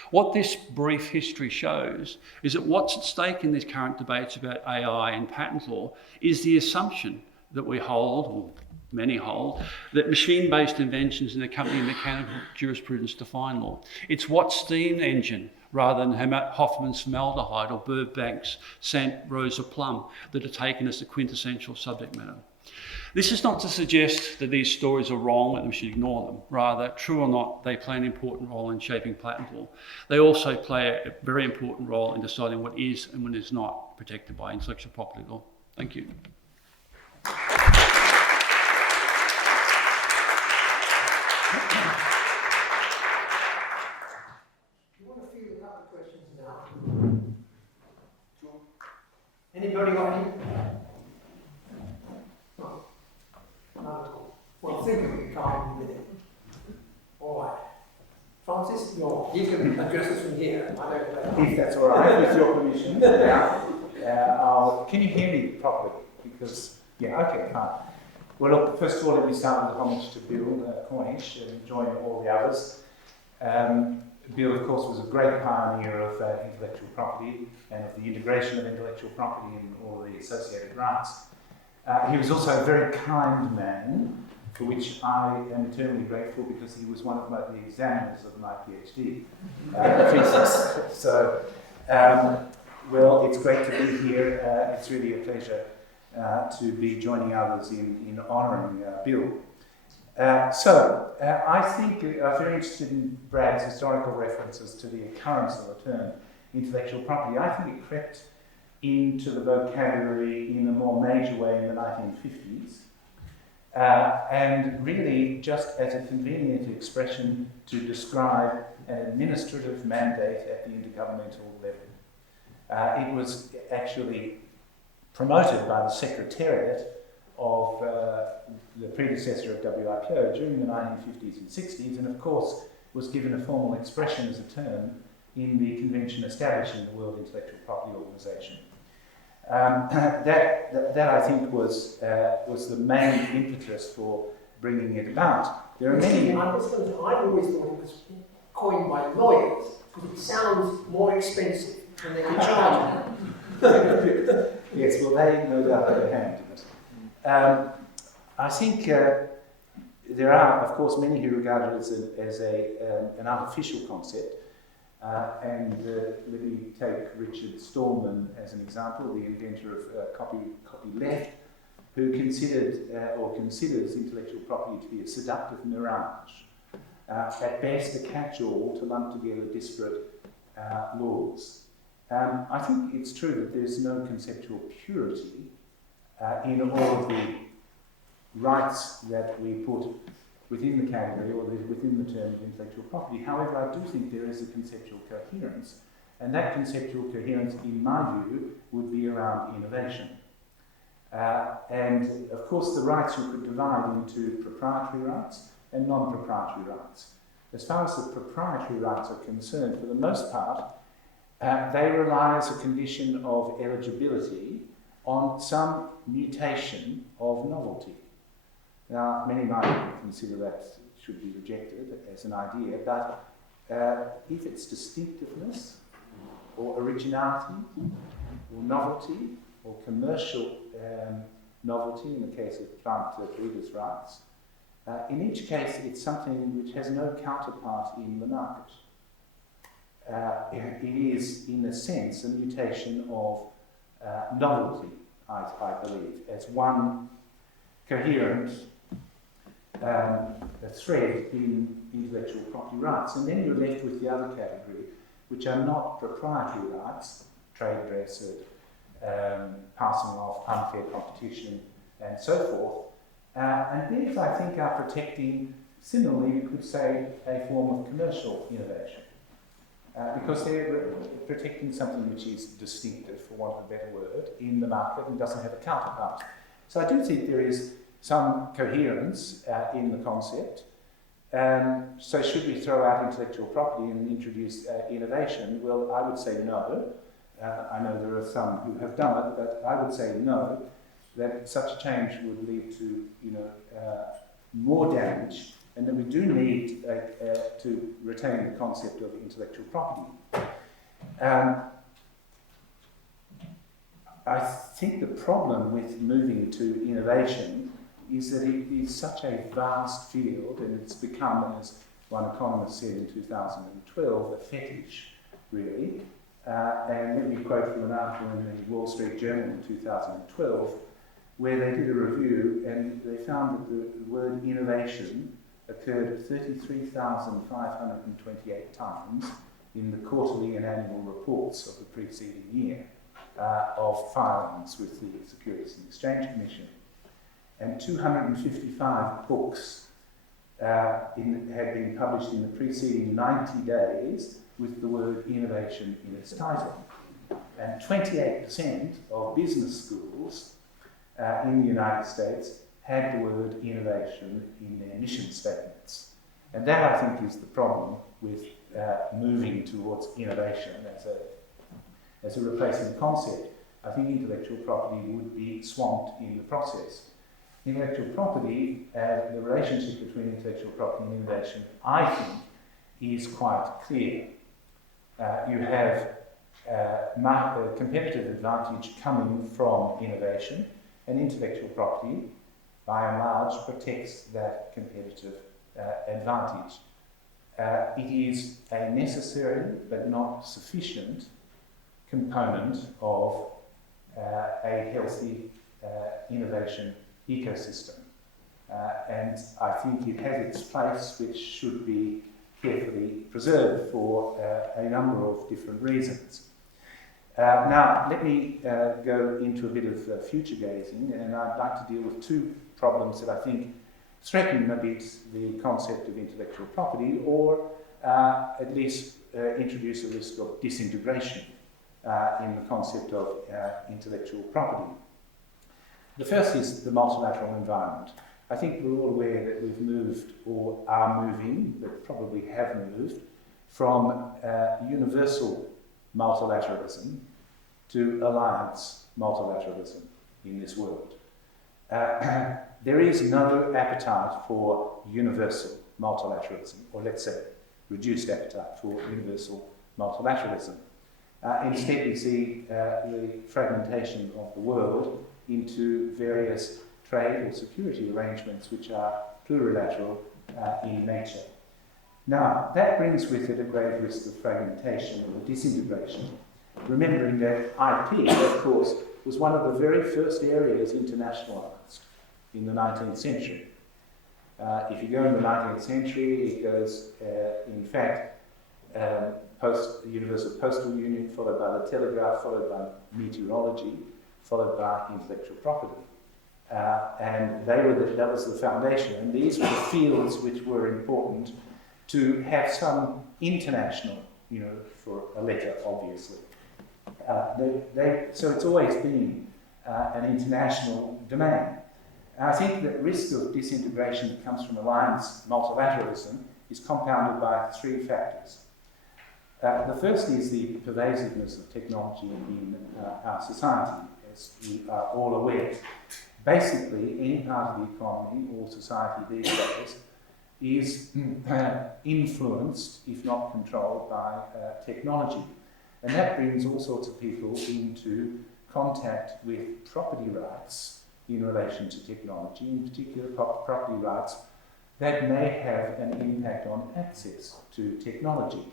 What this brief history shows is that what's at stake in these current debates about AI and patent law is the assumption that we hold, or many hold, that machine-based inventions and accompanying mechanical jurisprudence define law. It's what steam engine, rather than Hoffman's formaldehyde or Burbank's St. Rosa plum, that are taken as the quintessential subject matter. This is not to suggest that these stories are wrong and we should ignore them. Rather, true or not, they play an important role in shaping patent law. They also play a very important role in deciding what is and what is not protected by intellectual property law. Thank you. Anybody got any? No. Not at all. Well, think of it, can't you, minute? All right. Francis, you can address us from here. I don't know. If that's all right, with your permission. Can you hear me properly? Because, okay, fine. Well, look, first of all, let me start with a homage to Bill Cornish and join all the others. Bill, of course, was a great pioneer of intellectual property and of the integration of intellectual property in all the associated rights. He was also a very kind man, for which I am eternally grateful because he was one of the examiners of my PhD thesis. So, well, it's great to be here. It's really a pleasure to be joining others in honouring Bill. I think I'm very interested in Brad's historical references to the occurrence of the term intellectual property. I think it crept into the vocabulary in a more major way in the 1950s, and really just as a convenient expression to describe an administrative mandate at the intergovernmental level. It was actually promoted by the Secretariat of the predecessor of WIPO during the 1950s and 60s, and of course was given a formal expression as a term in the convention establishing the World Intellectual Property Organization. That I think was the main impetus for bringing it about. There are many. I've always thought it was coined by lawyers because it sounds more expensive And they can charge. Yes, well, they no doubt have a hand in it. I think there are, of course, many who regard it as an artificial concept. Let me take Richard Stallman as an example, the inventor of copyleft, who considered or considers intellectual property to be a seductive mirage, at best a catch-all to lump together disparate laws. I think it's true that there's no conceptual purity in all of the rights that we put within the category or within the term of intellectual property. However, I do think there is a conceptual coherence, and that conceptual coherence, in my view, would be around innovation. And of course, the rights you could divide into proprietary rights and non-proprietary rights. As far as the proprietary rights are concerned, for the most part, they rely as a condition of eligibility on some mutation of novelty. Now, many might consider that should be rejected as an idea, but if it's distinctiveness or originality or novelty or commercial novelty, in the case of plant breeders' rights, in each case it's something which has no counterpart in the market. It is, in a sense, a mutation of novelty, I believe, as one coherent thread in intellectual property rights. And then you're left with the other category, which are not proprietary rights, trade dress, passing off, unfair competition, and so forth. And these, I think, are protecting, similarly, you could say, a form of commercial innovation. Because they're protecting something which is distinctive, for want of a better word, in the market and doesn't have a counterpart. So I do think there is some coherence in the concept. So should we throw out intellectual property and introduce innovation? Well, I would say no. I know there are some who have done it, but I would say no, that such a change would lead to more damage, and that we do need to retain the concept of intellectual property. I think the problem with moving to innovation is that it is such a vast field, and it's become, as one economist said in 2012, a fetish, really. And let me quote from an article in the Wall Street Journal in 2012, where they did a review, and they found that the word innovation occurred 33,528 times in the quarterly and annual reports of the preceding year of filings with the Securities and Exchange Commission. And 255 books had been published in the preceding 90 days with the word innovation in its title. And 28% of business schools in the United States had the word innovation in their mission statements. And that, I think, is the problem with moving towards innovation as a replacement concept. I think intellectual property would be swamped in the process. Intellectual property, the relationship between intellectual property and innovation, I think, is quite clear. You have a competitive advantage coming from innovation, and intellectual property, by and large, protects that competitive advantage. It is a necessary but not sufficient component of a healthy innovation ecosystem. And I think it has its place, which should be carefully preserved for a number of different reasons. Now, let me go into a bit of future gazing, and I'd like to deal with two problems that I think threaten a bit the concept of intellectual property, or at least introduce a risk of disintegration in the concept of intellectual property. The first is the multilateral environment. I think we're all aware that we've moved, or are moving, but probably have moved, from universal multilateralism to alliance multilateralism in this world. There is no appetite for universal multilateralism, or let's say reduced appetite for universal multilateralism. Instead, we see the fragmentation of the world into various trade or security arrangements which are plurilateral in nature. Now, that brings with it a grave risk of fragmentation or disintegration, remembering that IP, of course, was one of the very first areas internationalised in the 19th century. If you go in the 19th century, it goes, in fact, the Universal Postal Union, followed by the telegraph, followed by meteorology, followed by intellectual property. And that was the foundation, and these were the fields which were important to have some international, for a letter, obviously. So it's always been an international domain. And I think that risk of disintegration that comes from alliance multilateralism is compounded by three factors. The first is the pervasiveness of technology in our society, as we are all aware. Basically, any part of the economy or society these days is influenced, if not controlled, by technology. And that brings all sorts of people into contact with property rights in relation to technology, in particular property rights that may have an impact on access to technology.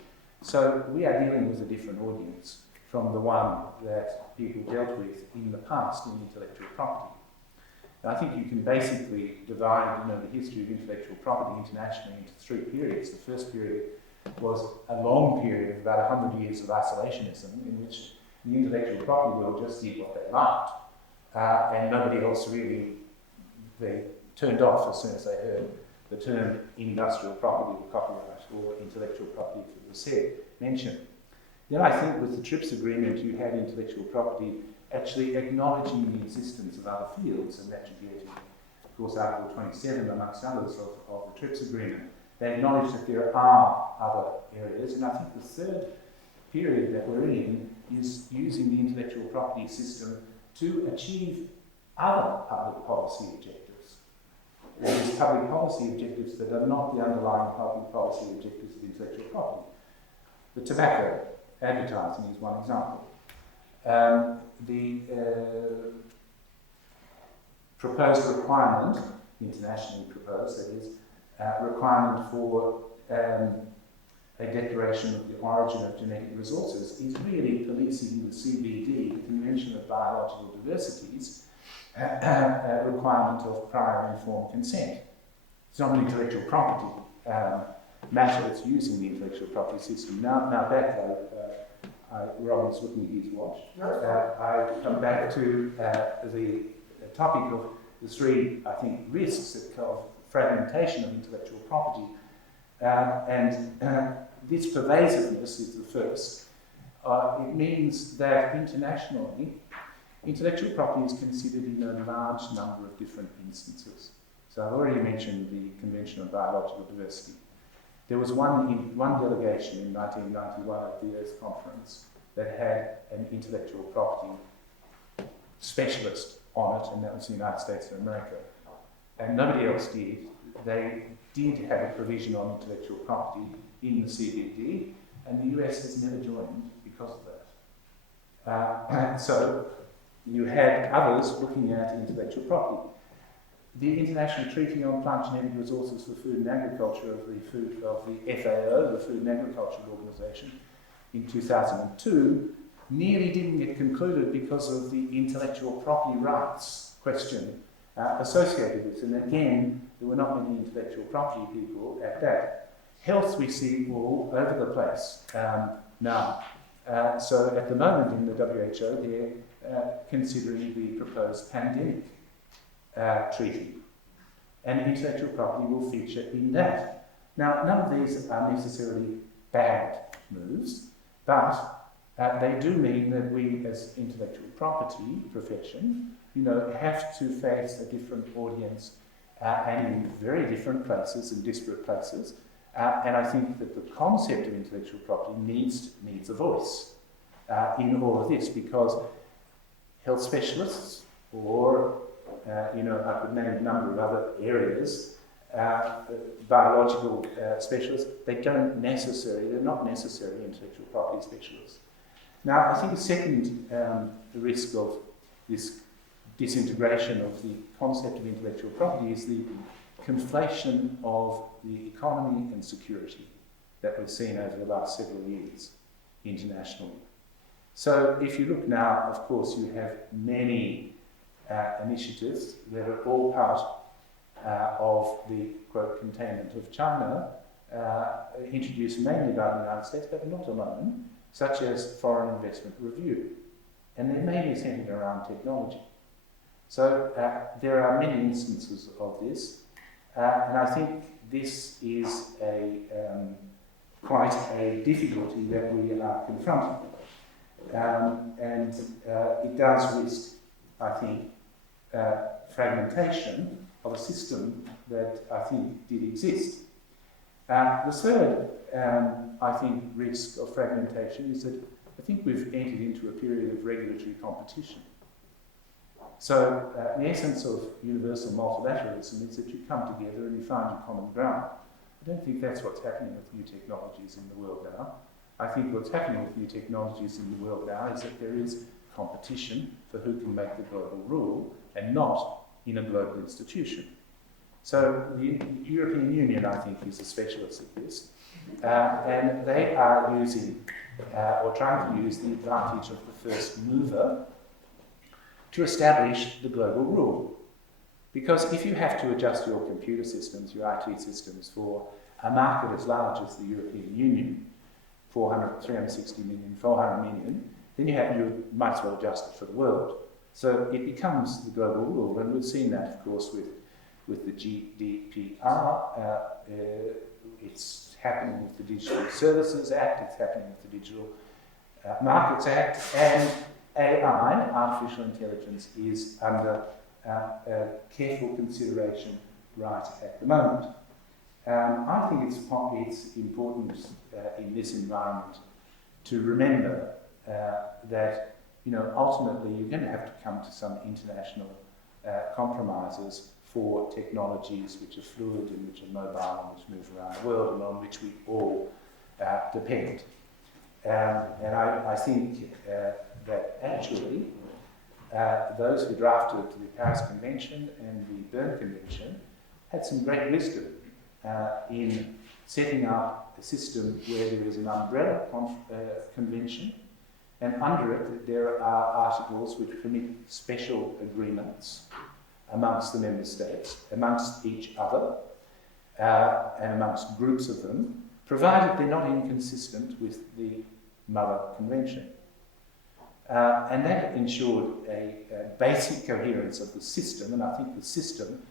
So we are dealing with a different audience from the one that people dealt with in the past in intellectual property. I think you can basically divide the history of intellectual property internationally into three periods. The first period was a long period of about 100 years of isolationism in which the intellectual property world just did what they liked. And nobody else really, they turned off as soon as they heard the term industrial property or copyright or intellectual property, if it was mentioned. Then I think with the TRIPS agreement you had intellectual property actually acknowledging the existence of other fields, and that you get in, of course, Article 27, amongst others, of the TRIPS agreement. They acknowledge that there are other areas, and I think the third period that we're in is using the intellectual property system to achieve other public policy objectives. These public policy objectives that are not the underlying public policy objectives of intellectual property. The tobacco advertising is one example. The proposed requirement, internationally proposed, that is, requirement for a declaration of the origin of genetic resources is really policing the CBD, the Convention of Biological Diversities, requirement of prior informed consent. It's not an intellectual property matter that's using the intellectual property system. Now back Robin's looking at his watch. I come back to the topic of the three, I think, risks of fragmentation of intellectual property. This pervasiveness is the first. It means that internationally, intellectual property is considered in a large number of different instances. So I've already mentioned the Convention on Biological Diversity. There was one delegation in 1991 at the Earth Conference that had an intellectual property specialist on it, and that was the United States of America. And nobody else did. They did have a provision on intellectual property in the CBD, and the US has never joined because of that. So you had others looking at intellectual property. The International Treaty on Plant Genetic Resources for Food and Agriculture of the FAO, the Food and Agriculture Organization, in 2002, nearly didn't get concluded because of the intellectual property rights question associated with it. And again, there were not many intellectual property people at that. Health we see all over the place now. So at the moment in the WHO, they're considering the proposed pandemic treaty, and intellectual property will feature in that. Now, none of these are necessarily bad moves, but they do mean that we, as intellectual property profession, have to face a different audience and in very different places and disparate places. And I think that the concept of intellectual property needs a voice in all of this, because health specialists or I could name a number of other areas, biological specialists, they're not necessarily intellectual property specialists. Now, I think a second risk of this disintegration of the concept of intellectual property is the conflation of the economy and security that we've seen over the last several years internationally. So if you look now, of course, you have many initiatives that are all part of the, quote, containment of China, introduced mainly by the United States, but not alone, such as foreign investment review. And they're mainly centered around technology. So there are many instances of this, and I think this is quite a difficulty that we are confronting. And it does risk, I think, fragmentation of a system that I think did exist. The third, I think, risk of fragmentation is that I think we've entered into a period of regulatory competition. So the essence of universal multilateralism is that you come together and you find your common ground. I don't think that's what's happening with new technologies in the world now. I think what's happening with new technologies in the world now is that there is competition for who can make the global rule and not in a global institution. So the European Union, I think, is a specialist at this, and they are using or trying to use the advantage of the first mover to establish the global rule. Because if you have to adjust your computer systems, your IT systems, for a market as large as the European Union, 360 million, 400 million, then you might as well adjust it for the world. So it becomes the global rule, and we've seen that, of course, with the GDPR. It's happening with the Digital Services Act, it's happening with the Digital Markets Act, and AI, artificial intelligence, is under careful consideration right at the moment. I think it's important in this environment to remember that ultimately you're going to have to come to some international compromises for technologies which are fluid and which are mobile and which move around the world and on which we all depend. And I think that actually those who drafted the Paris Convention and the Berne Convention had some great wisdom in setting up a system where there is an umbrella convention, and under it there are articles which permit special agreements amongst the member states, amongst each other, and amongst groups of them, provided they're not inconsistent with the Mother Convention. And that ensured a basic coherence of the system, and I think the system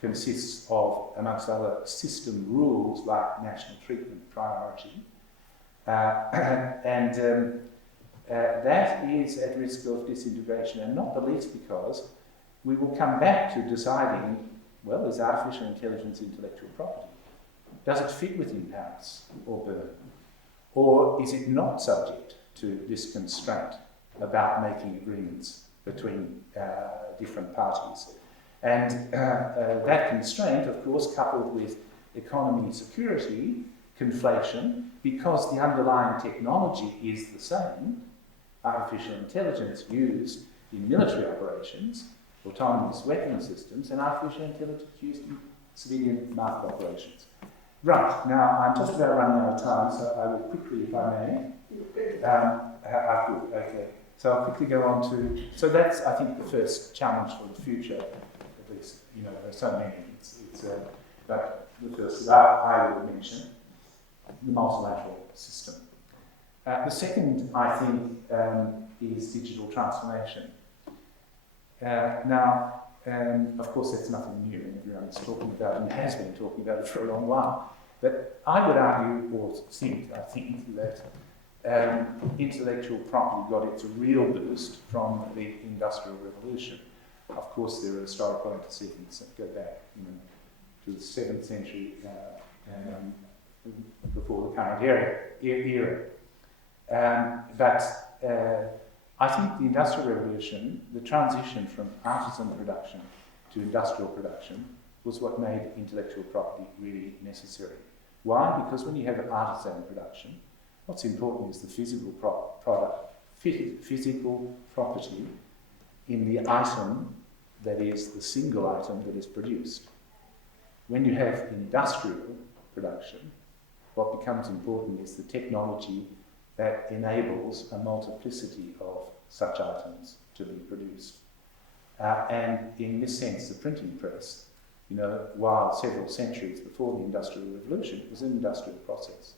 consists of, amongst other system rules like national treatment priority, and that is at risk of disintegration, and not the least because we will come back to deciding, well, is artificial intelligence intellectual property? Does it fit within Paris or Berne? Or is it not subject to this constraint about making agreements between different parties? And that constraint, of course, coupled with economy security conflation, because the underlying technology is the same, artificial intelligence used in military operations, autonomous weapon systems, and artificial intelligence used in civilian market operations. Right, now I'm just about running out of time, so I will quickly, if I may, okay. So I'll quickly go on to, so that's, I think, the first challenge for the future, at least, there are so many, but the first that I would mention, the multilateral system. The second, I think, is digital transformation. Now, of course, that's nothing new, and everyone's talking about it and has been talking about it for a long while. But I would argue, or I think that intellectual property got its real boost from the Industrial Revolution. Of course, there are historical antecedents that go back to the 7th century before the current era. But I think the Industrial Revolution, the transition from artisan production to industrial production, was what made intellectual property really necessary. Why? Because when you have an artisan production, what's important is the physical product physical property in the item that is the single item that is produced. When you have industrial production, what becomes important is the technology that enables a multiplicity of such items to be produced. And in this sense, the printing press, while several centuries before the Industrial Revolution, it was an industrial process.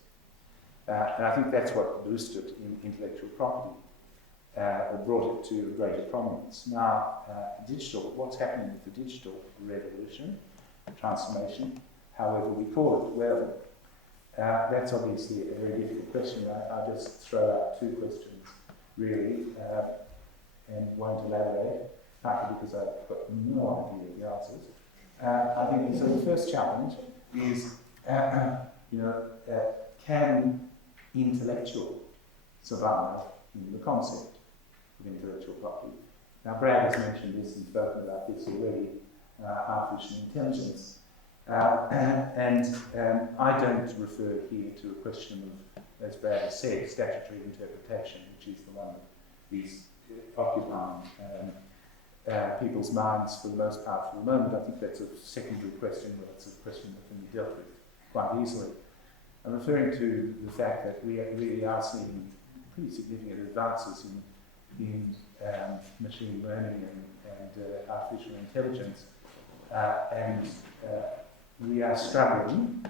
And I think that's what boosted intellectual property, or brought it to greater prominence. Now, digital, what's happening with the digital revolution, transformation, however we call it, well, that's obviously a very difficult question. I just throw out two questions, really, and won't elaborate, partly because I've got no idea of the answers. I think so. The first challenge is, can intellectual survive in the concept of intellectual property? Now, Brad has mentioned this and spoken about this already, artificial intelligence. I don't refer here to a question of, as Brad has said, statutory interpretation, which is the one that is occupying people's minds for the most part for the moment. I think that's a secondary question, but it's a question that can be dealt with quite easily. I'm referring to the fact that we really are seeing pretty significant advances in machine learning and artificial intelligence, and we are struggling.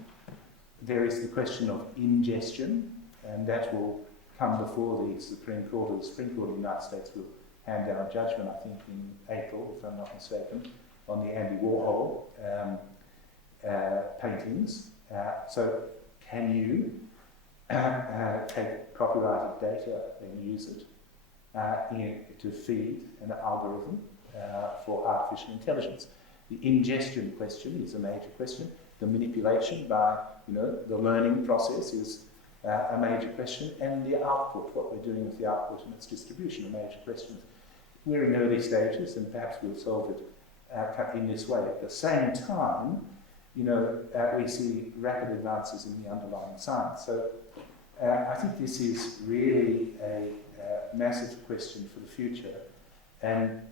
There is the question of ingestion, and that will come before the Supreme Court. The Supreme Court of the United States will hand down a judgment, I think, in April, if I'm not mistaken, on the Andy Warhol paintings. So can you take copyrighted data and use it to feed an algorithm for artificial intelligence? The ingestion question is a major question. The manipulation by, the learning process is a major question, and the output, what we're doing with the output and its distribution, a major question. We're in early stages, and perhaps we'll solve it in this way. At the same time, we see rapid advances in the underlying science. So I think this is really a massive question for the future, and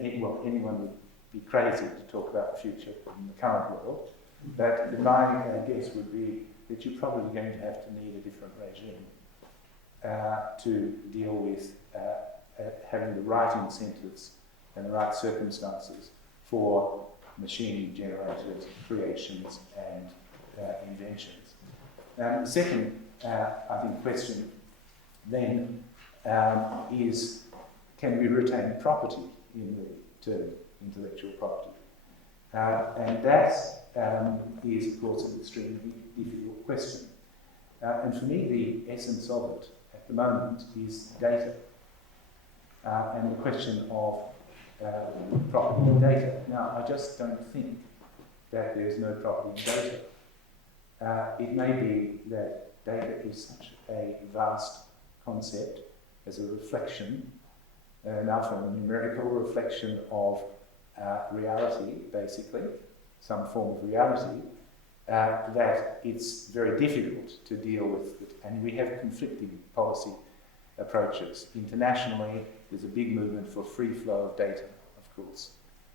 anyone would be crazy to talk about the future in the current world, but my guess would be that you're probably going to have to need a different regime to deal with having the right incentives and the right circumstances for machine-generated creations and inventions. The second, I think, question then is, can we retain property in the term intellectual property? And that is, of course, an extremely difficult question. And for me, the essence of it at the moment is data. And the question of property in data. Now, I just don't think that there's no property in data. It may be that data is such a vast concept as a reflection, an alphanumerical reflection of reality, basically, some form of reality, that it's very difficult to deal with it. And we have conflicting policy approaches. Internationally, there's a big movement for free flow of data, of course,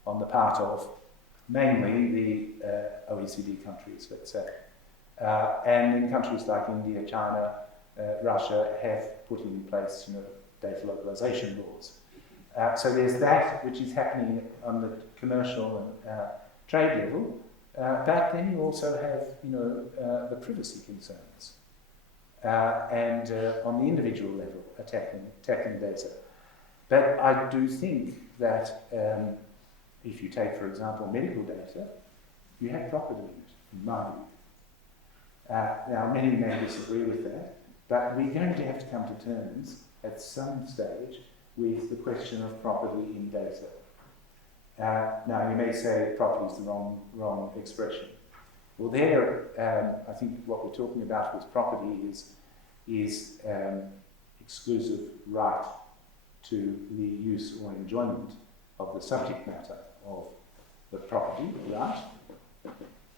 on the part of mainly the OECD countries, let's say. And in countries like India, China, Russia have put in place, data localization laws. So there's that which is happening on the commercial and trade level, but then you also have, the privacy concerns, and on the individual level, attacking data. But I do think that if you take, for example, medical data, you have property in it, in my view. Now, many may disagree with that, but we're going to have to come to terms at some stage with the question of property in data. Now, you may say property is the wrong expression. Well, there, I think what we're talking about with property is exclusive right to the use or enjoyment of the subject matter of the property, right?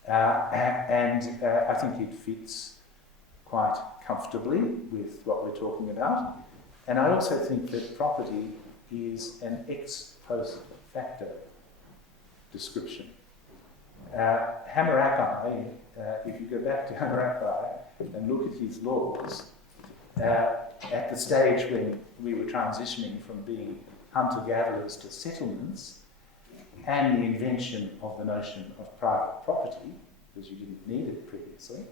And I think it fits quite comfortably with what we're talking about. And I also think that property is an ex post facto description. Hammurabi, if you go back to Hammurabi and look at his laws, at the stage when we were transitioning from being hunter-gatherers to settlements, and the invention of the notion of private property, because you didn't need it previously,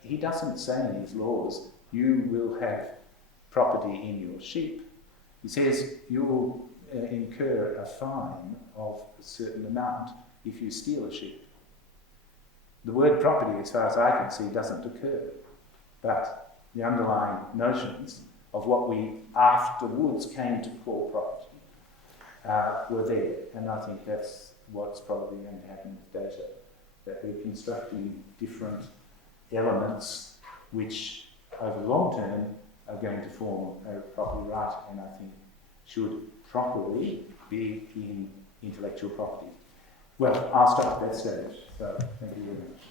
he doesn't say in his laws, you will have property in your sheep. He says you will incur a fine of a certain amount if you steal a sheep. The word property, as far as I can see, doesn't occur, but the underlying notions of what we afterwards came to call property were there, and I think that's what's probably going to happen with data, that we're constructing different elements which over the long term are going to form a property right, and I think should properly be in intellectual property. Well, I'll stop at that stage, so thank you very much.